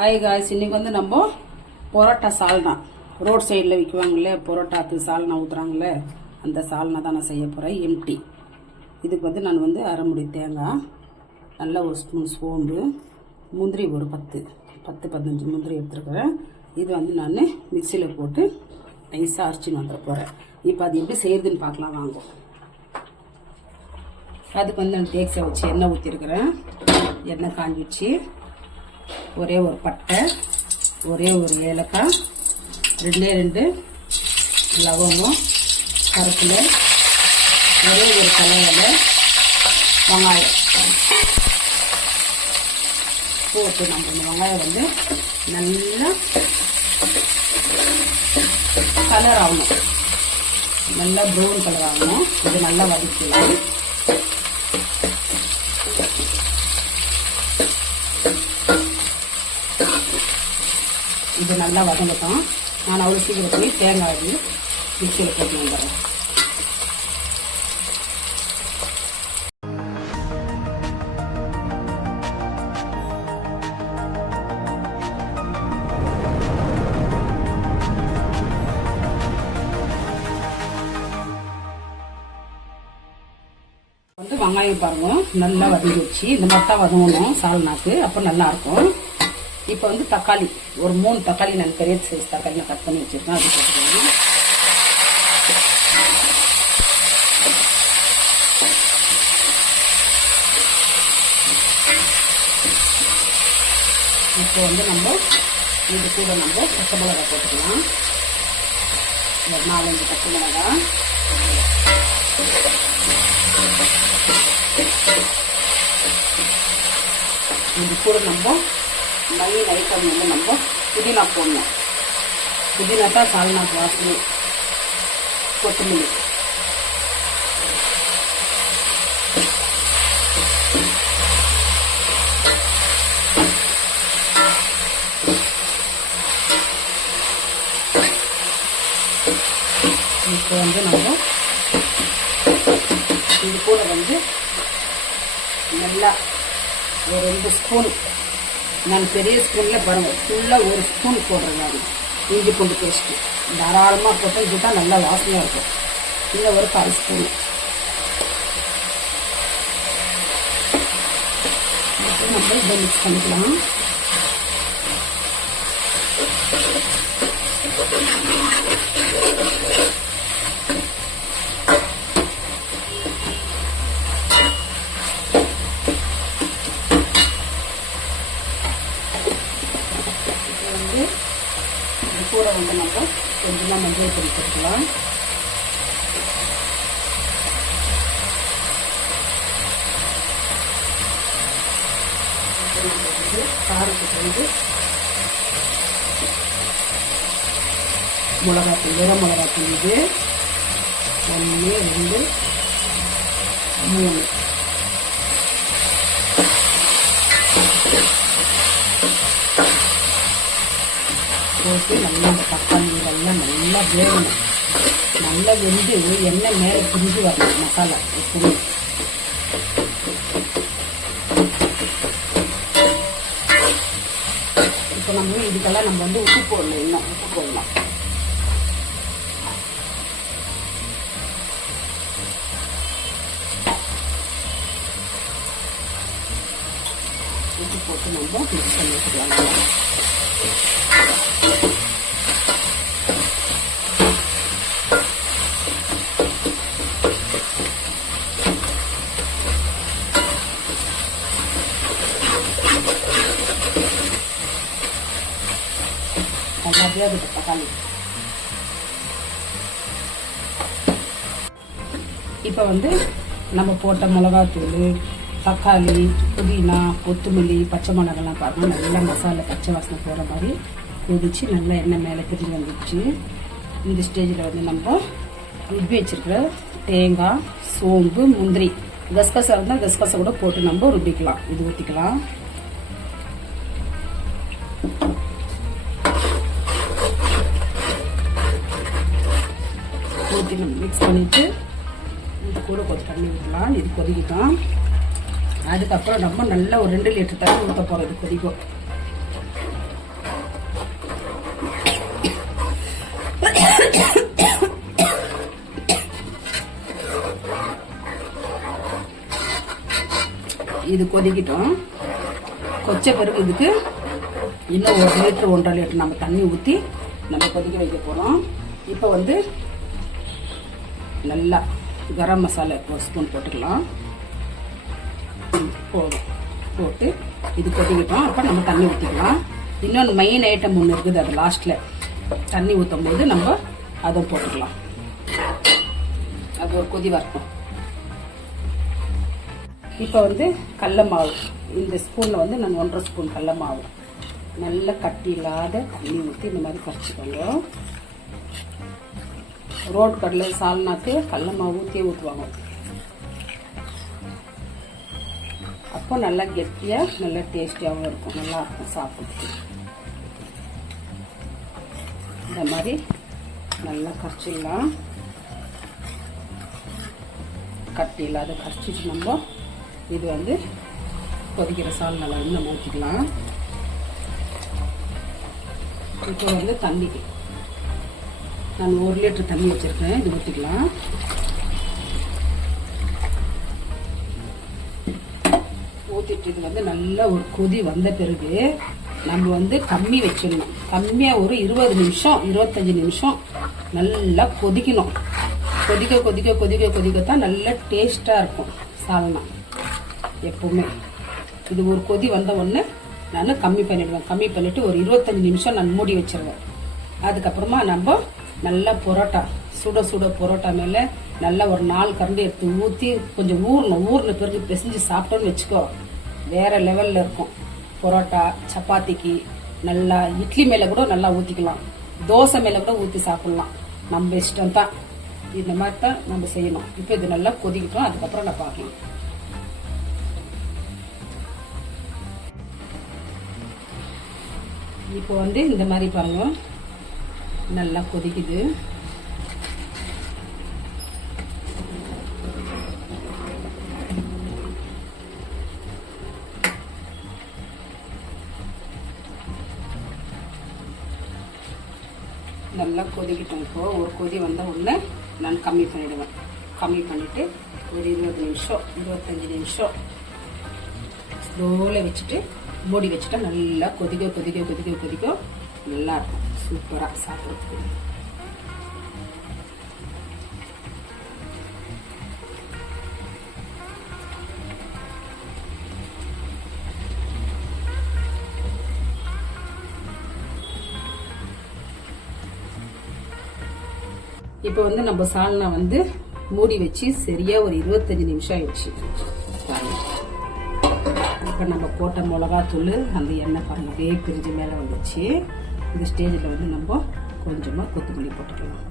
Hi guys, இன்னைக்கு வந்து நம்ம பரோட்டா சால்னா ரோட் சைடில் விற்குவாங்களே, பரோட்டாக்கு சால்னா ஊற்றுறாங்களே, அந்த சால்னா தான் நான் செய்ய போகிறேன். எம்டி. இதுக்கு வந்து நான் வந்து அரை முடி தேங்காய், நல்லா ஒரு ஸ்பூன் சோம்பு, முந்திரி ஒரு 10-15 முந்திரி எடுத்துருக்குறேன். இது வந்து நான் மிக்சியில் போட்டு நைஸாக அரைச்சின்னு வந்துட போகிறேன். இப்போ அது எப்படி செய்யுதுன்னு பார்க்கலாம் வாங்க. அதுக்கு வந்து நான் தேக்ஸை வச்சு எண்ணெய் ஊற்றிருக்கிறேன். எண்ணெய் காஞ்சி வச்சு ஒரே ஒரு பட்டை, ஒரே ஒரு ஏலக்காய், 2 லவங்கம், கருப்பிலை, ஒரே ஒரு தலைவலை, வெங்காயம் போட்டு நம்ம இந்த வெங்காயம் வந்து நல்லா கலர் ஆகணும், நல்லா ப்ரௌன் கலர் ஆகணும். இது நல்லா வதக்கலாம். இது நல்லா வதங்கட்டும். நான் அவ்வளோ சீக்கிரம் போய் தேங்காய் வந்து மிக்சியில் போட்டு வந்துடுறேன். வந்து வெங்காயம் பாருங்க நல்லா வதங்கி வச்சு இந்த மாதிரி தான் வதங்கணும் சால்னாக்கு, அப்போ நல்லா இருக்கும். இப்போ வந்து தக்காளி ஒரு 3 தக்காளி நான் பெரிய சைஸ் தக்காளி கட் பண்ணி வச்சிருக்கேன். அது போட்டுக்கலாம். இப்போ வந்து நம்ம இது கூட நம்ம பச்சை மிளகா போட்டுக்கலாம். ஒரு 4-5 பச்சை மிளகா, இது கூட நம்ம மெயின் ஐட்டம் வந்து நம்ம புதினா போடணும். புதினா தான் சால்னாக்கு வாசனை. கொத்தமல்லி, இப்போ வந்து நம்ம இது கூட வந்து நல்லா ஒரு 2 ஸ்பூன், நான் பெரிய ஸ்பூனில் பாருங்கள் ஃபுல்லாக ஒரு ஸ்பூன் போடுறேன். இஞ்சி பூண்டு பேஸ்ட்டு தாராளமாக போட்டு இது தான் நல்லா வாசனையாக இருக்கும். இல்லை ஒரு 1/4 ஸ்பூன் நம்ம இதை மிக்ஸ் பண்ணிக்கலாம். கூட வந்து நம்ம கொஞ்சமாக மஞ்சள் பொடி போட்டுக்கலாம். காரத்துக்கு வந்து மிளகாத்தூள், வெறும் மிளகாத்தூள் இது 1 2 3 போட்டு நல்லா அந்த தக்காளி இதெல்லாம் நல்லா வேகணும். நல்லா வெந்து எண்ணெய் மேலே பிரிஞ்சு வரணும் மசாலா எப்பவுமே. இப்போ நம்ம இதுக்கெல்லாம் நம்ம வந்து உப்பு போடணும். இன்னும் உப்பு போடலாம். உப்பு போட்டு நம்ம மிக்ஸ் பண்ணி வச்சுக்கலாம். தக்காளி இப்போ வந்து நம்ம போட்ட மிளகாத்தூள், தக்காளி, புதினா, கொத்தமல்லி, பச்சை மிளகாலாம் பாருங்கள் நல்லா மசாலா பச்சை வாசனை போகிற மாதிரி கொதிச்சு நல்லா எண்ணெய் மேலே பிரிஞ்சு வந்துடுச்சு. இந்த ஸ்டேஜில் வந்து நம்ம ருப்பி வச்சிருக்கிற தேங்காய், சோம்பு, முந்திரி, கசகசா இருந்தால் கசகசா கூட போட்டு நம்ம ருப்பிக்கலாம். இது ஊற்றிக்கலாம். ஊற்றி நம்ம மிக்ஸ் பண்ணிவிட்டு இது கூட கொஞ்சம் தண்ணி ஊற்றலாம். இது கொதிக்கிட்டோம். அதுக்கப்புறம் நம்ம நல்லா ஒரு 2 லிட்டர் தண்ணி ஊற்ற போகிறோம். இது கொதிக்கும். இது கொதிக்கிட்டோம். கொச்ச பிறகு இதுக்கு இன்னும் 1 லிட்டர் 1.5 லிட்டர் நம்ம தண்ணி ஊற்றி நம்ம கொதிக்க வைக்க போகிறோம். இப்போ வந்து நல்லா கரம் மசாலா 1 ஸ்பூன் போட்டுக்கலாம். போட்டு இது கொதிக்கிட்டோம். அப்போ நம்ம தண்ணி ஊற்றிக்கலாம். இன்னொன்று மெயின் ஐட்டம் ஒன்று இருக்குது, அது லாஸ்ட்டில் தண்ணி ஊற்றும் போது நம்ம அதை போட்டுக்கலாம். அது ஒரு கொதி வரட்டும். இப்போ வந்து கடல மாவு, இந்த ஸ்பூனில் வந்து நான் 1.5 ஸ்பூன் கடல மாவு நல்லா கட்டி இல்லாத தண்ணி ஊற்றி இந்த மாதிரி கரைச்சிக்கோங்க. ரோட் கடலை சால்னாக்கு கடல மாவு ஊற்றியே ஊற்றுவாங்க. அப்போ நல்லா கெட்டியாக நல்லா டேஸ்டியாகவும் இருக்கும், நல்லா இருக்கும் சாப்பிட்றதுக்கு. இந்த மாதிரி நல்லா கரைச்சிடலாம். கட்டி இல்லாத கரைச்சிட்டு நம்ம இது வந்து கொதிக்கிற சால் நல்லா நம்ம ஊற்றிக்கலாம். இப்போ வந்து தண்ணிக்கு நான் 1 லிட்டர் தண்ணி வச்சுருக்கேன், இது ஊற்றிக்கலாம். ஊற்றிட்டு இது வந்து நல்லா ஒரு கொதி வந்த பிறகு நம்ம வந்து கம்மி வச்சிடணும். கம்மியாக ஒரு 20 நிமிஷம் 25 நிமிஷம் நல்லா கொதிக்கணும். கொதிக்க கொதிக்க கொதிக்க கொதிக்கத்தான் நல்லா டேஸ்ட்டாக இருக்கும் சால்னா எப்பவுமே. இது ஒரு கொதி வந்த உடனே நான் கம்மி பண்ணிடுவேன். கம்மி பண்ணிவிட்டு ஒரு 25 நிமிஷம் நான் மூடி வச்சிருவேன். அதுக்கப்புறமா நம்ம நல்லா பரோட்டா சுட சுட பரோட்டா மேலே நல்லா ஒரு 4 கரண்டி எடுத்து ஊற்றி கொஞ்சம் ஊறின பிறகு பிசைஞ்சு சாப்பிட்டோன்னு வச்சுக்கோ, வேற லெவலில் இருக்கும். பரோட்டா சப்பாத்திக்கு நல்லா, இட்லி மேலே கூட நல்லா ஊற்றிக்கலாம், தோசை மேலே கூட ஊற்றி சாப்பிட்லாம். நம்ம இஷ்டம் தான். இந்த மாதிரி தான் நம்ம செய்யணும். இப்போ இது நல்லா கொதிக்கிட்டோம். அதுக்கப்புறம் நான் பார்க்கலாம். இப்போ வந்து இந்த மாதிரி பாருங்க, நல்லா கொதிக்குது. நல்லா கொதிக்கிட்டோம். இப்போ ஒரு கொதி வந்த உடனே நான் கம்மி பண்ணிடுவேன். கம்மி பண்ணிட்டு ஒரு 20 நிமிஷம் 25 நிமிஷம் ஸ்லோவில் வச்சுட்டு மூடி வச்சுட்டா நல்லா கொதிக்க கொதிக்க கொதிக்க கொதிக்க நல்லா இருக்கும். சூப்பராக சாப்பிட்றதுக்கு. இப்போ வந்து நம்ம சால்னா வந்து மூடி வச்சு சரியா ஒரு 25 நிமிஷம் ஆயிடுச்சு. இப்போ நம்ம போட்ட மிளகாத்தூள் அந்த எண்ணெய் பாருங்க அப்படியே பிரிஞ்சு மேலே வந்துச்சு. இந்த ஸ்டேஜில் வந்து நம்ம கொஞ்சமாக கொத்தமல்லி போட்டுக்கலாம்.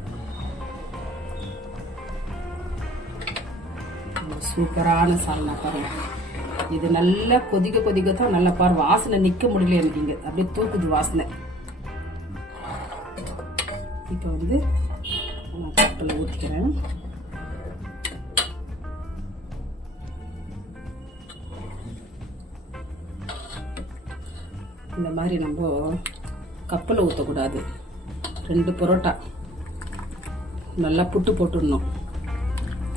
சூப்பரான சால்னா பாருங்க. இது நல்லா கொதிக்க கொதிக்கத்தான் நல்லா பாரு, வாசனை நிற்க முடியல எனக்கு, இங்கே அப்படியே தூக்குது வாசனை. இப்போ வந்து நான் கப்பில் ஊற்றிக்கிறேன். இந்த மாதிரி நம்ம கப்பில் ஊற்றக்கூடாது. 2 பரோட்டா நல்லா புட்டு போட்டுடணும்.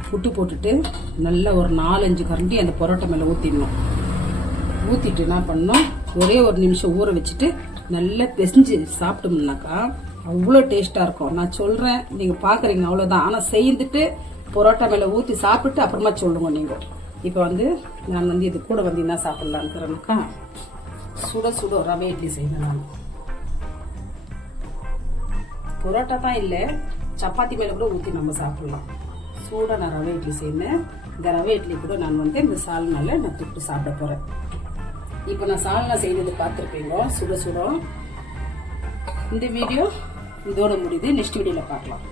புட்டு போட்டுட்டு நல்லா ஒரு 4-5 கரண்டி அந்த பரோட்டா மேலே ஊற்றிடணும். ஊற்றிட்டு என்ன பண்ணணும், ஒரே ஒரு நிமிஷம் ஊற வச்சுட்டு நல்லா பிசைஞ்சு சாப்பிட்டோம்னாக்கா அவ்வளோ டேஸ்ட்டாக இருக்கும். நான் சொல்கிறேன், நீங்கள் பார்க்குறீங்க அவ்வளோதான். ஆனால் செய்துட்டு பரோட்டா மேலே ஊற்றி சாப்பிட்டு அப்புறமா சொல்லுங்க நீங்கள். இப்போ வந்து நான் வந்து இது கூட வந்து என்ன சாப்பிட்லான்னுக்கிறேன்னாக்கா, சுட சுட ரவை இட்லி செய்யணும். நான் பரோட்டா தான் இல்லை, சப்பாத்தி மேலே கூட ஊற்றி நம்ம சாப்பிட்லாம். சூடாக நான் ரவை இட்லி செய்யணும். இந்த ரவை இட்லி கூட நான் வந்து இந்த சால்னால நான் தொட்டு சாப்பிட போகிறேன். இப்போ நான் சால்னா செய்யறது பார்த்துருப்பீங்க சுட சுட. இந்த வீடியோ இதோட முடியுது. நெக்ஸ்ட் வீடியோவில் பார்க்கலாம்.